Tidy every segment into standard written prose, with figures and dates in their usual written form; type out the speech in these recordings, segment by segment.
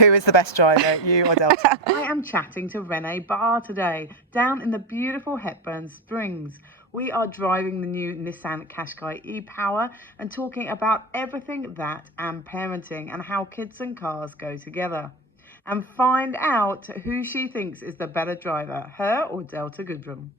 Who is the best driver, you or Delta? I am chatting to Renée Bargh today, down in the beautiful Hepburn Springs. We are driving the new Nissan Qashqai E-Power and talking about everything that and parenting and how kids and cars go together. And find out who she thinks is the better driver, her or Delta Goodrum.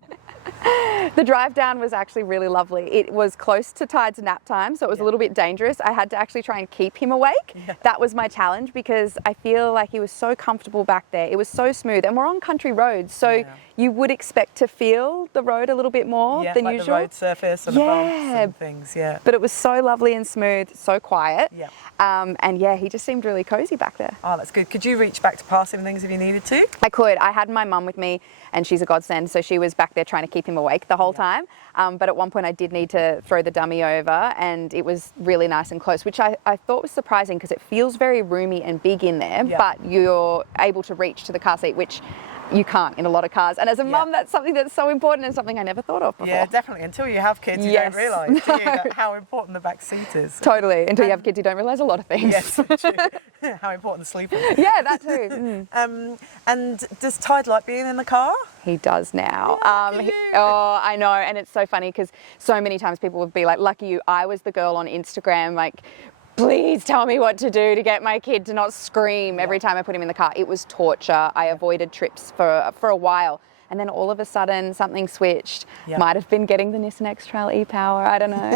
The drive down was actually really lovely. It was close to Tide's nap time, so it was a little bit dangerous. I had to actually try and keep him awake. That was my challenge because I feel like he was so comfortable back there. It was so smooth, and we're on country roads, so you would expect to feel the road a little bit more than like usual. The road surface and the bumps and things, But it was so lovely and smooth, so quiet. And yeah, he just seemed really cozy back there. Oh, that's good. Could you reach back to pass him things if you needed to? I could. I had my mum with me, and she's a godsend, so she was back there trying to keep him awake the whole time. But at one point I did need to throw the dummy over, and it was really nice and close, which I thought was surprising because it feels very roomy and big in there, but you're able to reach to the car seat, which you can't in a lot of cars. And as a mum, that's something that's so important and something I never thought of before. Yeah, definitely. Until you have kids, you don't realise, do you, how important the back seat is. Totally. Until you have kids, you don't realise a lot of things. Yes, true. How important sleep is. Yeah, that too. And does Tide like being in the car? He does now. Oh, I know. And it's so funny because so many times people would be like, lucky you, I was the girl on Instagram, like, please tell me what to do to get my kid to not scream every time I put him in the car. It was torture. I avoided trips for a while. And then all of a sudden something switched. Might have been getting the Nissan Australia E-Power, I don't know.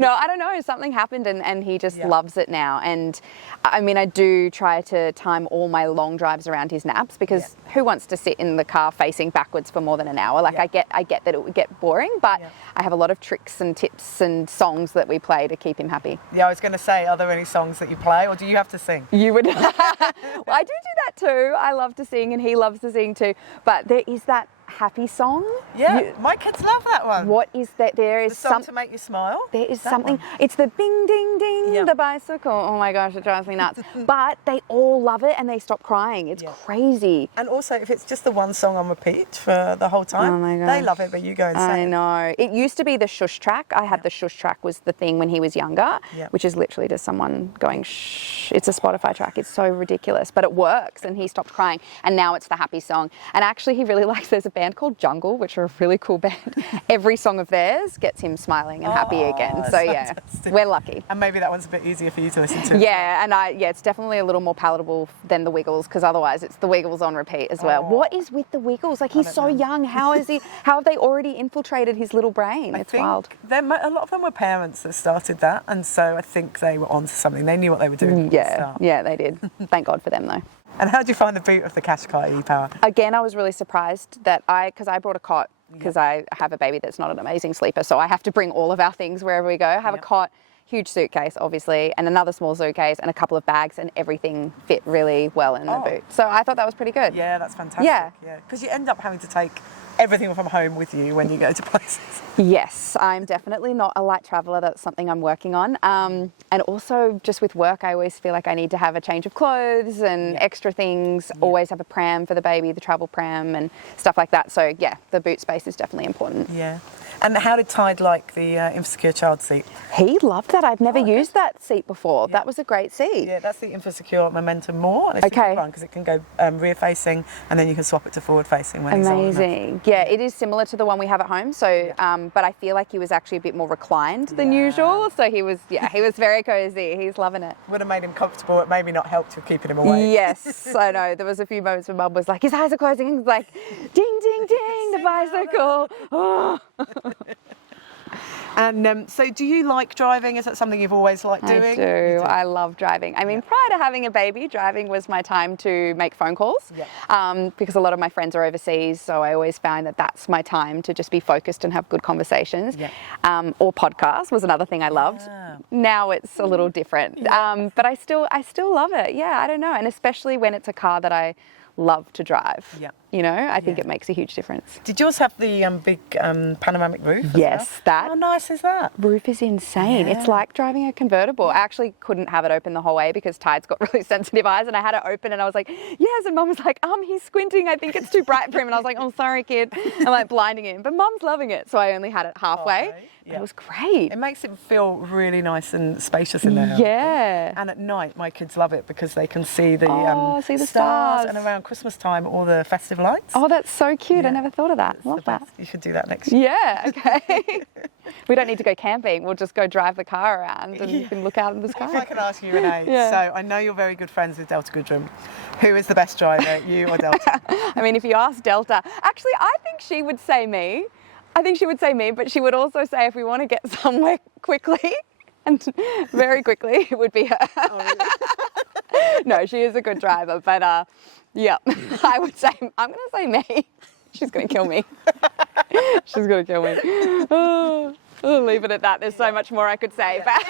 No, I don't know. Something happened and he just loves it now. And I mean, I do try to time all my long drives around his naps because who wants to sit in the car facing backwards for more than an hour? Like I get that it would get boring, but I have a lot of tricks and tips and songs that we play to keep him happy. Yeah, I was going to say, are there any songs that you play or do you have to sing? You would. Well, I do that too. I love to sing and he loves to sing too. But there is that happy song. Yeah, my kids love that one. What is that? There is the song to make you smile. There is something. It's the bing ding ding, the bicycle. Oh my gosh, it drives me nuts. But they all love it and they stop crying. It's crazy. And also, if it's just the one song on repeat for the whole time, oh my gosh, they love it, but you go and sing. I know. It used to be the shush track. I had the shush track was the thing when he was younger, which is literally just someone going shh. It's a Spotify track. It's so ridiculous, but it works and he stopped crying. And now it's the happy song. And actually he really likes, there's a band called Jungle, which are a really cool band. Every song of theirs gets him smiling and happy again. So yeah, we're lucky. And maybe that one's a bit easier for you to listen to. Yeah, and it's definitely a little more palatable than the Wiggles because otherwise it's the Wiggles on repeat as well. What is with the Wiggles? Like he's so young. How have they already infiltrated his little brain? It's wild. A lot of them were parents that started that, and so I think they were onto something. They knew what they were doing. Yeah, they did. Thank God for them though. And how did you find the boot of the Qashqai E-Power? Again, I was really surprised that because I brought a cot because I have a baby that's not an amazing sleeper, so I have to bring all of our things wherever we go. I have a cot, huge suitcase obviously, and another small suitcase and a couple of bags, and everything fit really well in the boot. So I thought that was pretty good. Yeah, that's fantastic. Yeah, because you end up having to take everything from home with you when you go to places. Yes, I'm definitely not a light traveller. That's something I'm working on. And also just with work, I always feel like I need to have a change of clothes and extra things, always have a pram for the baby, the travel pram and stuff like that. So yeah, the boot space is definitely important. Yeah. And how did Tide like the InfoSecure child seat? He loved that. I'd never used that seat before. That was a great seat. Yeah, that's the InfoSecure Momentum More. And it's super fun because it can go rear facing and then you can swap it to forward facing when he's old enough. Yeah, it is similar to the one we have at home. So, but I feel like he was actually a bit more reclined than usual. So he was very cozy. He's loving it. Would have made him comfortable. It maybe not helped with keeping him awake. Yes, I know. There was a few moments when Mum was like, his eyes are closing. He's like, ding, ding, ding, the bicycle. Oh. And so do you like driving? Is that something you've always liked doing? I do. I love driving. I mean, prior to having a baby, driving was my time to make phone calls because a lot of my friends are overseas, so I always found that that's my time to just be focused and have good conversations. Or podcasts was another thing I loved. Now it's a little different, but I still love it. Yeah, I don't know, and especially when it's a car that I love to drive. You know, I think it makes a huge difference. Did yours have the big panoramic roof? Yes, that How nice is that? roof is insane. It's like driving a convertible. I actually couldn't have it open the whole way because Tide's got really sensitive eyes, and I had it open and I was like, yes, and Mum was like, he's squinting, I think it's too bright for him. And I was like, oh, sorry, kid. I'm like blinding him. But Mum's loving it, so I only had it halfway. Okay. But it was great. It makes it feel really nice and spacious in there. Yeah. And at night, my kids love it because they can see the, see the stars, stars. and around Christmas time, all the festive lights. Oh, that's so cute. I Yeah. never thought of that. It's Love the that. best. You should do that next year. Yeah, okay. We don't need to go camping. We'll just go drive the car around and you can look out in the If I sky. can ask you, Renee, Yeah. so I know you're very good friends with Delta Goodrum. Who is the best driver, you or Delta? I mean, if you ask Delta, actually, I think she would say me. I think she would say me, but she would also say if we want to get somewhere quickly, and very quickly, it would be her. Oh, really? No, she is a good driver, but yeah, I would say, I'm going to say me. She's going to kill me. She's going to kill me. Oh, I'll leave it at that. There's so much more I could say. But